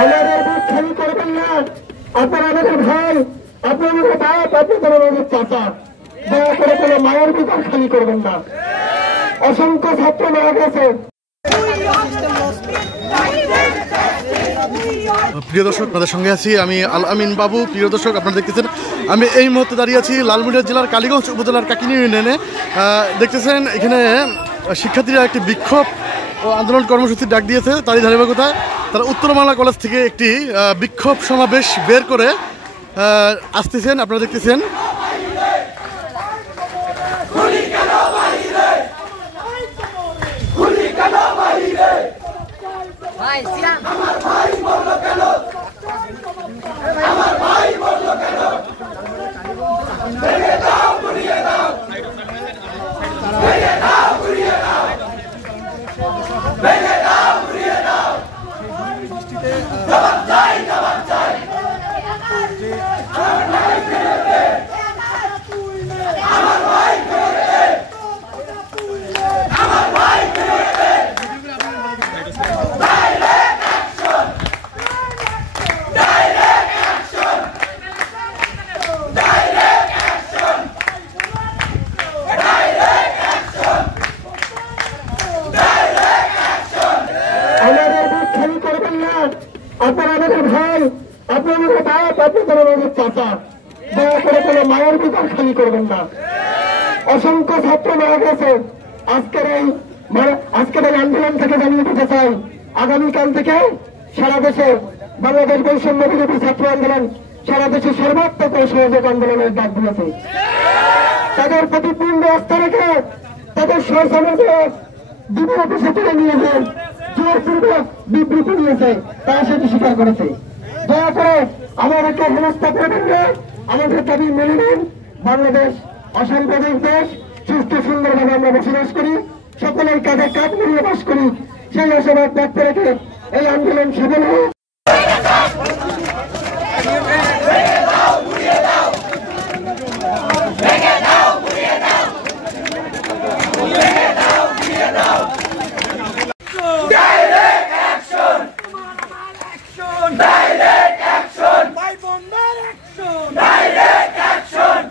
আমাদের বুক খালি করবেন না। আপনারা আমাদের ভাই, আপনার আমাদের বাপ, আপনাদের আমাদের চাচা। দয়া করে কোনো মায়ের বুক খালি করবেন না। অসংখ্য ছাত্র মারা গেছে। প্রিয় দর্শক, আপনাদের সঙ্গে আছি আমি আল আমিন বাবু। প্রিয় দর্শক, আপনারা দেখতেছেন আমি এই মুহূর্তে দাঁড়িয়ে আছি লালমনিরহাট জেলার কালীগঞ্জ উপজেলার কাকিনী ইউনিয়নে। দেখতেছেন এখানে শিক্ষার্থীরা একটি বিক্ষোভ ও আন্দোলন কর্মসূচির ডাক দিয়েছে। তারই ধারাবাহিকতায় তারা উত্তর বাংলা কলেজ থেকে একটি বিক্ষোভ সমাবেশ বের করে আসতেছেন। আপনারা দেখতেছেন আপনারা আমাদের ভাই, আপনার আমাদের বাপ, আপনাদের আমাদের চাচা। দয়া করে কোনো মায়ের বুক খালি করবেন না। অসংখ্য ছাত্র মারা গেছে। আজকের এই আন্দোলন থেকে জানিয়ে দিতে চাই, আগামীকাল থেকে সারা দেশে বাংলাদেশ বৈষম্য বিরোধী ছাত্র আন্দোলন সারা দেশে সর্বাত্মক সহযোগ আন্দোলনের ডাক দিয়েছে। তাদের প্রতি পূর্ণ আস্থা রেখে তাদের সমাজে বিভিন্ন অফিসে তুলে নিয়ে যান জোরপূর্বক বিবৃতি দিয়েছে, তারা সেটি স্বীকার করেছে। দয়া করে আমাদেরকে হেনস্থা করবেন না, আমাদের দাবি মেনে নিন। বাংলাদেশ অসাংবিধানিক দেশ, সুস্থ সুন্দরভাবে আমরা বসবাস করি, সকলের কাঁধে কাঁধ মিলিয়ে বাস করি। সেই আশাবাদ ব্যক্ত রেখে এই আন্দোলন সফল হোক। Direct action!